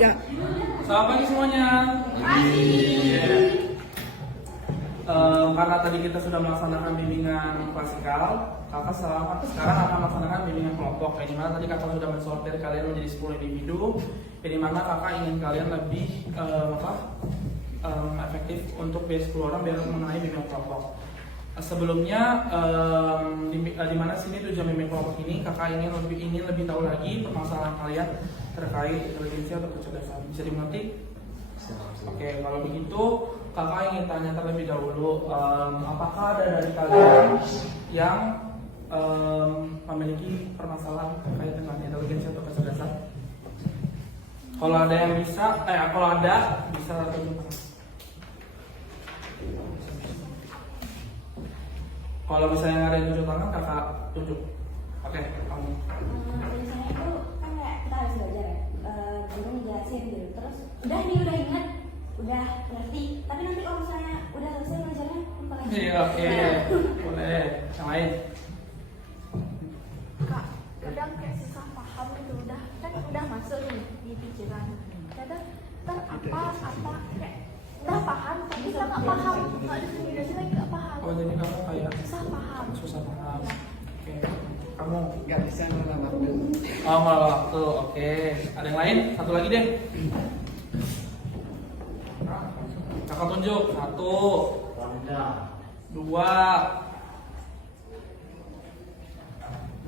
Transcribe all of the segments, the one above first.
Ya. Selamat pagi semuanya. Karena tadi kita sudah melaksanakan bimbingan klasikal, kakak sekarang akan melaksanakan bimbingan kelompok. Yang dimana tadi kakak sudah mensortir kalian menjadi 10 individu. Yang dimana kakak ingin kalian lebih efektif untuk base 10 orang biar mengenai bimbingan kelompok. Sebelumnya di mana sini tujuan bimbingan kelompok ini kakak ingin lebih tahu lagi permasalahan kalian terkait intelijensi atau kecerdasan. Bisa dimengerti? Oke, kalau begitu kakak ingin tanya terlebih dahulu, apakah ada dari kalian yang memiliki permasalahan terkait dengan intelijensi atau kecerdasan? Kalau ada yang bisa, kalau ada bisa tunjukkan. Kalau misalnya ada yang tunjuk tangan, kakak tunjuk. Oke, kamu. Misalnya itu kan kayak kita harus belajar ya, guru ngejelasin gitu. Terus udah ingat, udah ngerti. Tapi nanti kalau misalnya udah selesai belajarnya, lupa lagi. Iya, oke, boleh. Yang lain. Kak, kadang kayak susah paham gitu, udah masuk nih di pikiran. Kadang apa kayak udah paham tapi kita nggak paham, nggak ada komunikasi lagi nggak paham. Oh, jadi kamu kayak Susah paham. Oke, kamu Nggak bisa nolak waktu. oh malah waktu. Oke, ada yang lain? Satu lagi deh. Kakak tunjuk. 1, 2.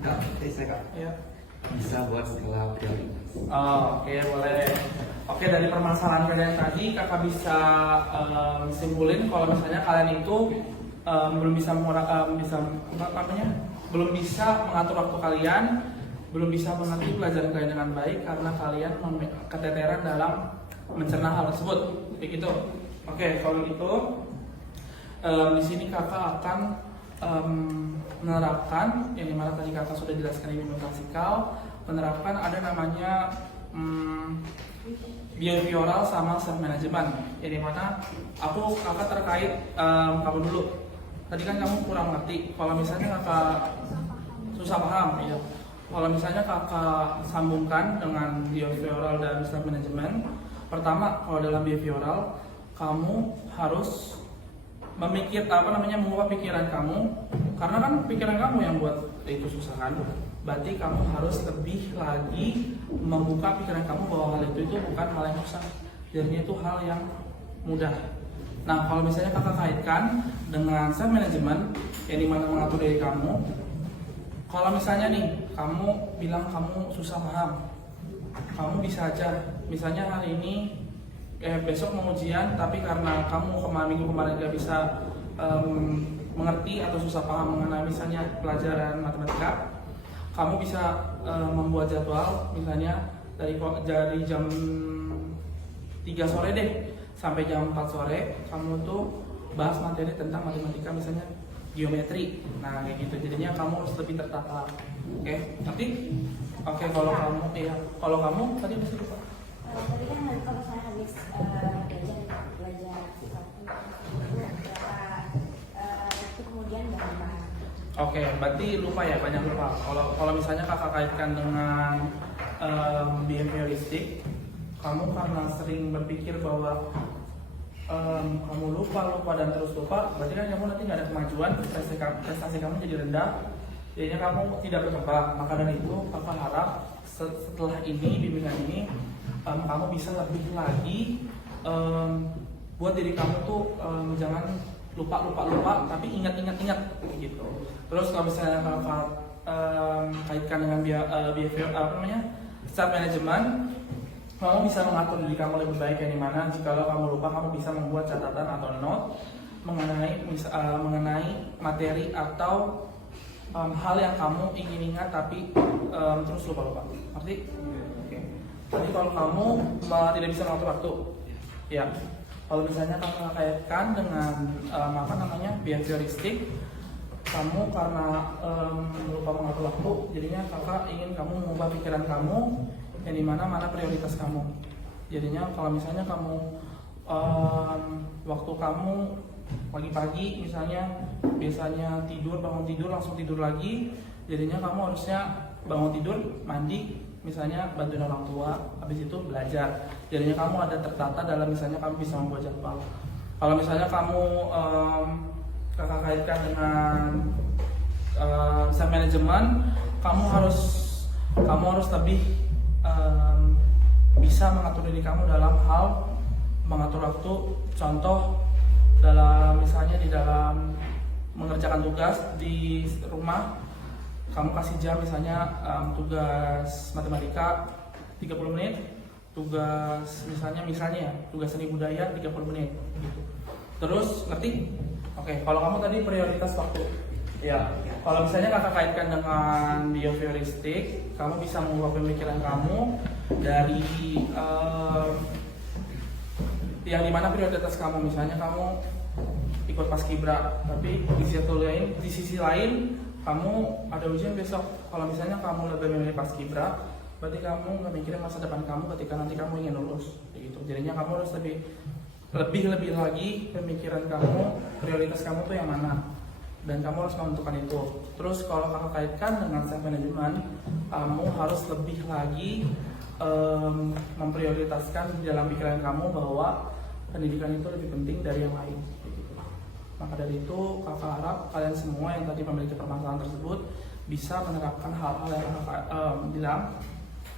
Kak, saya kak Ya. bisa buat skala prioritas. Oh, oke, boleh. Oke, dari permasalahan kalian tadi kakak bisa simpulin kalau misalnya kalian itu belum bisa belum bisa mengatur waktu kalian, belum bisa mengerti pelajaran kalian dengan baik karena kalian keteteran dalam mencerna hal tersebut. Kayak gitu. Oke, kalau gitu di sini kakak akan menerapkan yang dimana tadi kakak sudah jelaskan di bimbingan klasikal, menerapkan ada namanya behavioral sama self management. Yang dimana kakak terkait kamu dulu. Tadi kan kamu kurang ngerti. Kalau misalnya kakak susah paham, ya. Kalau misalnya kakak sambungkan dengan behavioral dan self management, pertama kalau dalam behavioral kamu harus mengubah pikiran kamu, karena kan pikiran kamu yang buat itu susah kan. Berarti kamu harus lebih lagi membuka pikiran kamu bahwa hal itu bukan hal yang susah, jadinya itu hal yang mudah. Nah, kalau misalnya kakak kaitkan dengan self management yang dimana mengatur diri kamu, kalau misalnya nih kamu bilang kamu susah paham, kamu bisa aja misalnya hari ini besok mau ujian, tapi karena kamu minggu kemarin gak bisa mengerti atau susah paham mengenai misalnya pelajaran matematika, kamu bisa membuat jadwal misalnya dari jam 3 sore deh sampai jam 4 sore kamu tuh bahas materi tentang matematika, misalnya geometri. Nah kayak gitu, jadinya kamu harus lebih tertata. Oke, ngerti? Oke, kalau kamu tadi masih lupa. Tadi kan kalau saya habis belajar sesuatu berapa waktu kemudian baru paham. Oke, berarti lupa ya, banyak lupa. Kalau misalnya kakak kaitkan dengan behavioristik, kamu karena sering berpikir bahwa kamu lupa dan terus lupa, berarti kan kamu nanti nggak ada kemajuan, prestasi kamu jadi rendah, jadinya kamu tidak berkembang. Maka dari itu kakak harap setelah ini bimbingan ini kamu bisa lebih lagi buat diri kamu tuh jangan lupa tapi ingat gitu. Terus kalau misalnya kakak kaitkan dengan behavior self management, kamu bisa mengatur diri kamu lebih baik, yang dimana jika kamu lupa kamu bisa membuat catatan atau note mengenai materi atau hal yang kamu ingin ingat tapi terus lupa. Arti? Oke. Jadi kalau kamu tidak bisa mengatur waktu, ya. Kalau misalnya kamu kaitkan dengan behavioristik, kamu karena lupa mengatur waktu, jadinya kakak ingin kamu mengubah pikiran kamu yang dimana prioritas kamu. Jadinya kalau misalnya kamu waktu kamu pagi-pagi misalnya bangun tidur langsung tidur lagi, jadinya kamu harusnya bangun tidur, mandi, misalnya bantuin orang tua, habis itu belajar. Jadinya kamu ada tertata dalam misalnya kamu bisa membuat jadwal. Kalau misalnya kamu kakak kaitkan dengan self management, kamu harus lebih bisa mengatur diri kamu dalam hal mengatur waktu. Contoh dalam misalnya di dalam mengerjakan tugas di rumah, kamu kasih jam misalnya tugas matematika 30 menit, tugas misalnya ya tugas seni budaya 30 menit gitu. Terus ngerti? Oke, kalau kamu tadi prioritas waktu. Ya, kalau misalnya kakak kaitkan dengan behavioristik, kamu bisa mengubah pemikiran kamu dari yang dimana prioritas kamu, misalnya kamu ikut paskibra, tapi di sisi lain kamu ada ujian besok. Kalau misalnya kamu lebih memilih paskibra, berarti kamu nggak mikirin masa depan kamu ketika nanti kamu ingin lulus, gitu. Jadinya kamu harus lebih lagi pemikiran kamu, prioritas kamu tuh yang mana, dan kamu harus menentukan itu. Terus kalau kamu kaitkan dengan self management, kamu harus lebih lagi memprioritaskan di dalam pikiran kamu bahwa pendidikan itu lebih penting dari yang lain. Maka dari itu kakak harap kalian semua yang tadi memiliki permasalahan tersebut bisa menerapkan hal-hal yang kakak bilang,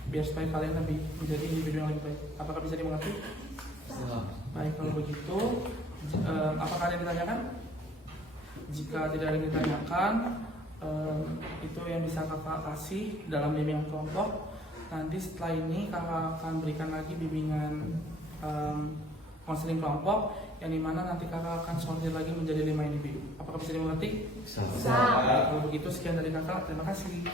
biar supaya kalian lebih menjadi individu yang lebih baik. Apakah bisa dimengerti? Baik, kalau begitu apakah ada yang ditanyakan? Jika tidak ada yang ditanyakan, itu yang bisa kakak kasih dalam bimbingan kelompok. Nanti setelah ini kakak akan berikan lagi bimbingan konseling kelompok, yang dimana nanti kakak akan sortir lagi menjadi 5 individu. Apakah bisa dimengerti? Bisa. Kalau begitu sekian dari kakak, terima kasih.